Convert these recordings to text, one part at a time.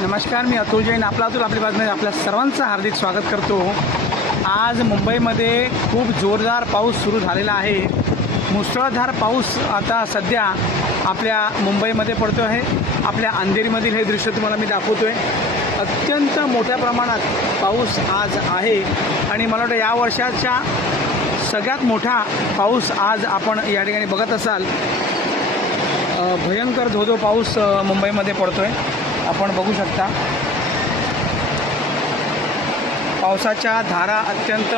नमस्कार, मी अतुल जैन. आपली बातमी आपल्या सर्वांचं हार्दिक स्वागत करतो. आज मुंबईमध्ये खूप जोरदार पाऊस सुरू झालेला आहे. मुसळधार पाऊस आता सध्या आपल्या मुंबईमध्ये पडतो आहे. आपल्या अंधेरीमधील हे दृश्य तुम्हाला मी दाखवतो आहे. अत्यंत मोठ्या प्रमाणात पाऊस आज आहे आणि मला वाटतं या वर्षाच्या सगळ्यात मोठा पाऊस आज आपण या ठिकाणी बघत असाल. भयंकर धोधो पाऊस मुंबईमध्ये पडतो आहे. आपण बघू शकता पावसाच्या धारा अत्यंत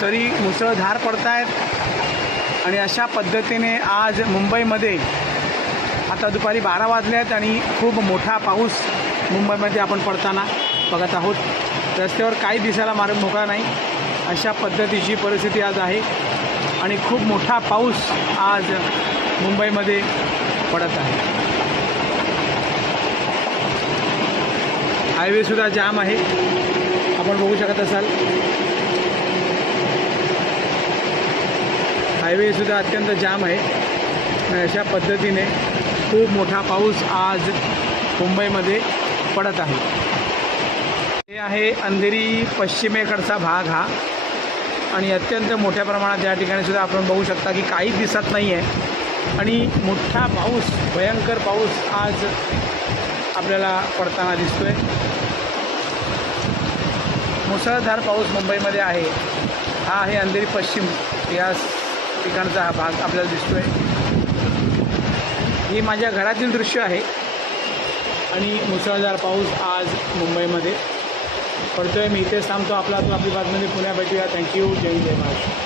सरी मुसळधार पडत आहेत आणि अशा पद्धतीने आज मुंबईमध्ये आता दुपारी 12 वाजले आहेत आणि खूप मोठा पाऊस मुंबईमध्ये आपण पडताना बघत आहोत. रस्त्यावर काही दिसायला मार्ग मोकळा नाही, अशा पद्धतीची परिस्थिती आज आहे आणि खूप मोठा पाऊस आज मुंबईमध्ये पडत आहे. हायवेसुद्धा जाम आहे, आपण बघू शकत असाल. हायवेसुद्धा अत्यंत जाम आहे आणि अशा पद्धतीने खूप मोठा पाऊस आज मुंबईमध्ये पडत आहे. हे आहे अंधेरी पश्चिमेकडचा भाग हा आणि अत्यंत मोठ्या प्रमाणात या ठिकाणीसुद्धा आपण बघू शकता की काही दिसत नाही आहे आणि मोठा पाऊस, भयंकर पाऊस आज आपल्याला पडताना दिसतोय. मुसळधार पाऊस मुंबईमध्ये आहे. हा आहे अंधेरी पश्चिम या ठिकाणचा हा भाग आपल्याला दिसतोय. ही माझ्या घरातील दृश्य आहे आणि मुसळधार पाऊस आज मुंबईमध्ये पडतोय. मी इथेच थांबतो. आपली बातमी पुन्हा भेटूया. थँक्यू. जय महाराष्ट्र.